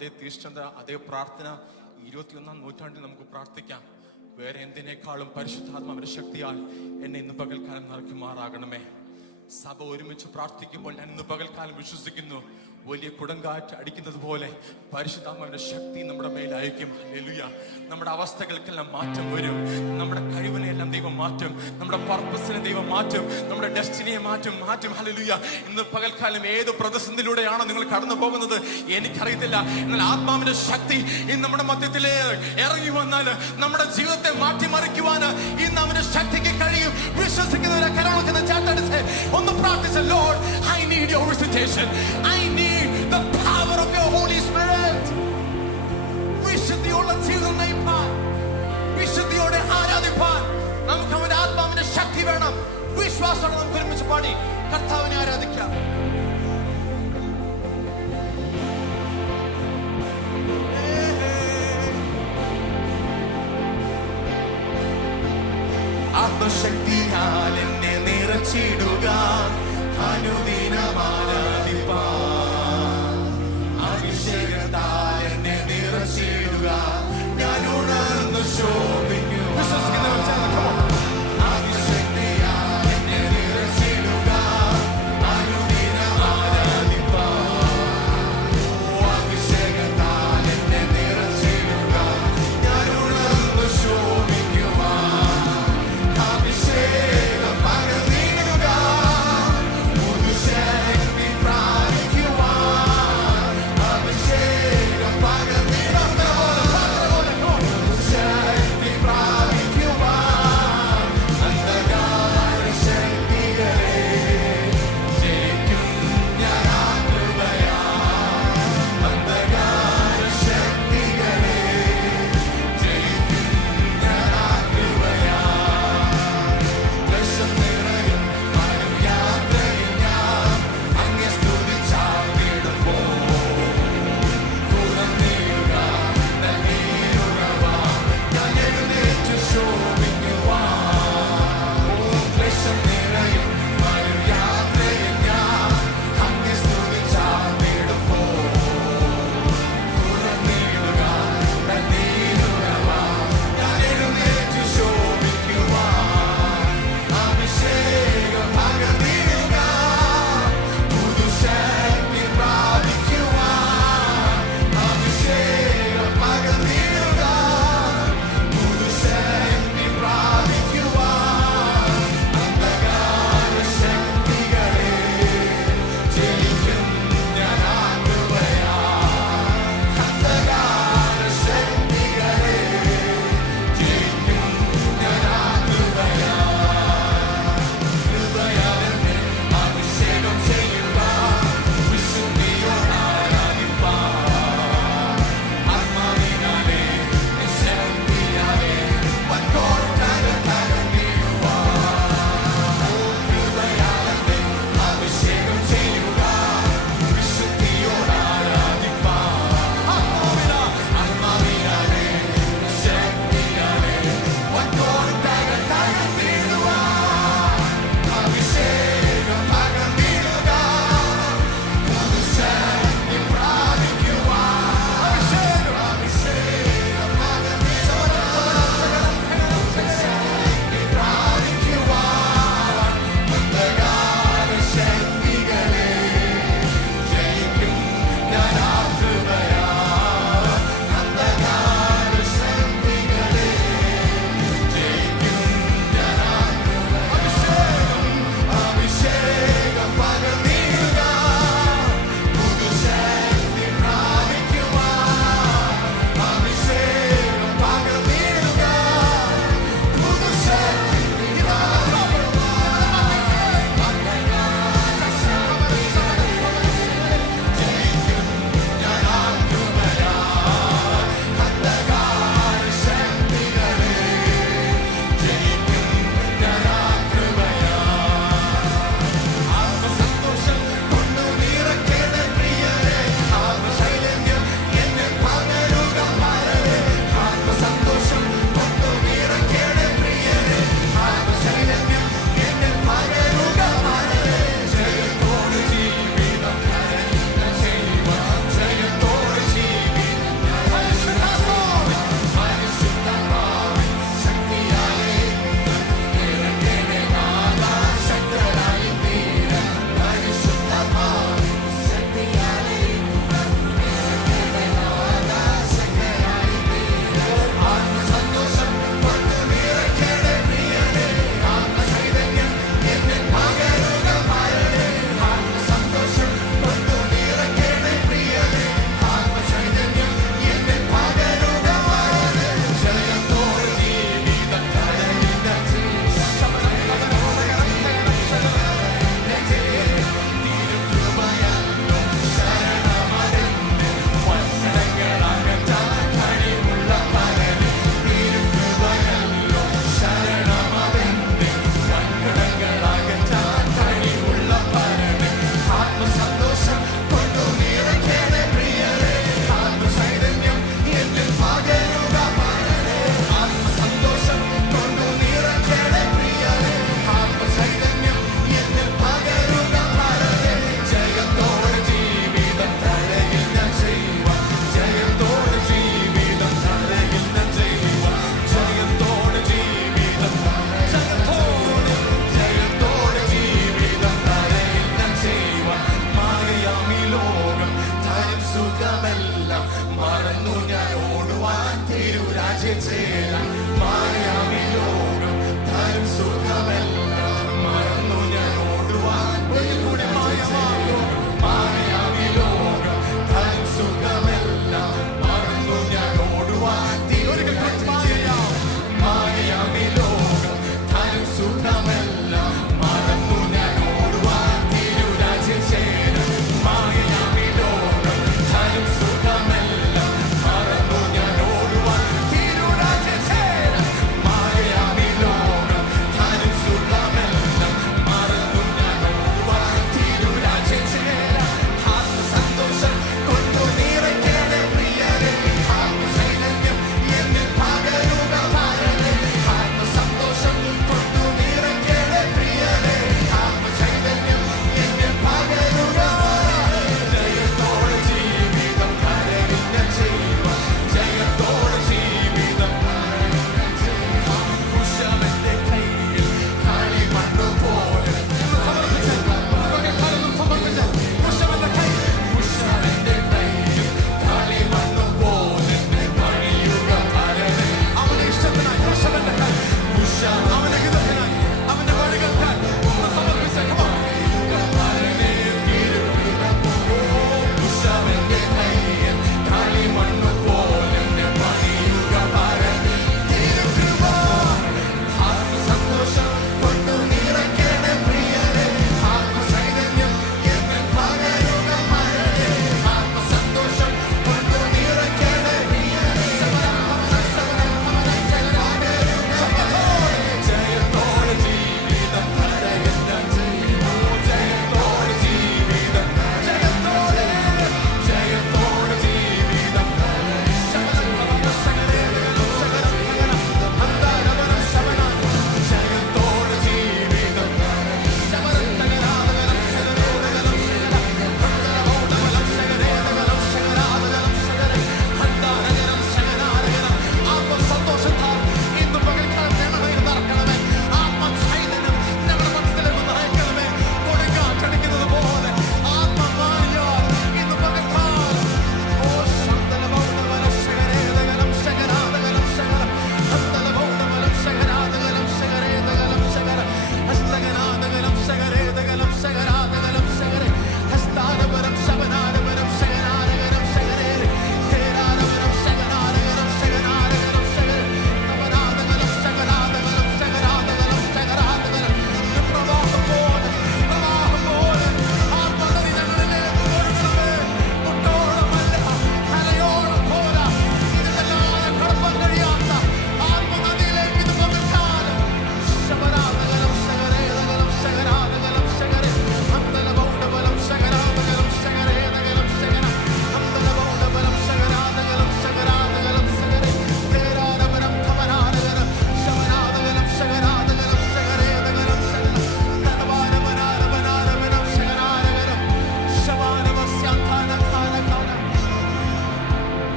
അതേ തീഷ്ണത അതേ പ്രാർത്ഥന ഇരുപത്തിയൊന്നാം നൂറ്റാണ്ടിൽ നമുക്ക് പ്രാർത്ഥിക്കാം. വേറെ എന്തിനേക്കാളും പരിശുദ്ധാത്മാവിന്റെ ശക്തിയാൽ എന്നെ ഇന്ന് പകൽക്കാലം നിറയ്ക്കുമാറാകണമേ. സഭ ഒരുമിച്ച് പ്രാർത്ഥിക്കുമ്പോൾ ഞാൻ ഇന്ന് പകൽക്കാലം വിശ്വസിക്കുന്നു. വലിയ കുടങ്കാറ്റ് അടിക്കുന്നത് പോലെ പരിശുദ്ധാത്മാവിന്റെ ശക്തി നമ്മുടെ മേൽ അയക്കും നമ്മുടെ അവസ്ഥകൾക്കെല്ലാം മാറ്റം വരും. നമ്മുടെ കഴിവിനെല്ലാം ദൈവം മാറ്റും. നമ്മുടെ പർപ്പസിനെ ദൈവം മാറ്റും. നമ്മുടെ ഡെസ്റ്റിനിയെ മാറ്റും. മാറ്റും. ഹലലുയ ഇന്ന് പകൽക്കാലം ഏത് പ്രതിസന്ധിയിലൂടെയാണോ നിങ്ങൾ കടന്നു പോകുന്നത്? എനിക്കറിയത്തില്ല. എന്നാൽ ആത്മാവിന്റെ ശക്തി ഇന്ന് നമ്മുടെ മധ്യത്തിലെ ഇറങ്ങി വന്നാൽ നമ്മുടെ ജീവിതത്തെ മാറ്റിമറിക്കുവാൻ ഇന്ന് അവന്റെ ശക്തിക്ക് കഴിയും. വിശ്വസിക്കുന്നവരെ കരവളക്കുന്ന ചാട്ടടിച്ച് ഒന്ന് പ്രാർത്ഥിച്ച Lord I need your visitation I need പാടി. കർത്താവിനെ ആരാധിക്കാം. ആത്മശക്തിയാൽ എന്നെ നിറച്ചിടുക. അനുദിനം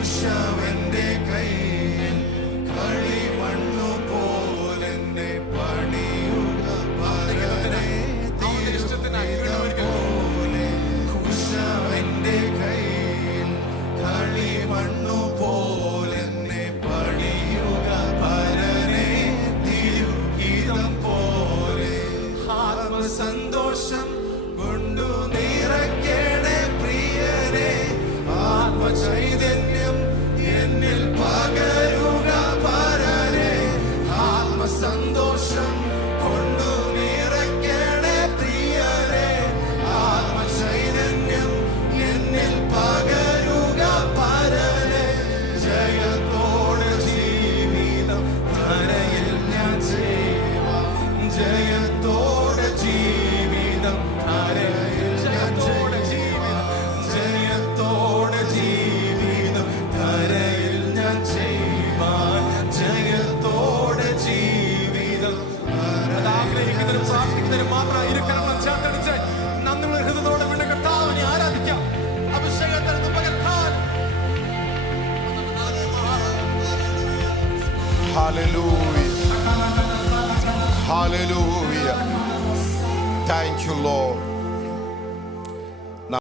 കുശവന്റെ കയ്യിൽ കളി മണ്ണു പോലെന്നെ പണിയുക പോലെ കുശവന്റെ കയ്യിൽ കളി മണ്ണു പ്രാർത്ഥിക്കുന്നതിന് മാത്രം ഇരുക്കണം ചേർത്തടിച്ച് നന്ദിയുള്ള ഹൃദയത്തോടെ വീണ്ടും കർത്താവിനെ ആരാധിക്കാം അഭിഷേകത്തിൽ പകർത്താൻ Hallelujah. Hallelujah. Thank you, Lord.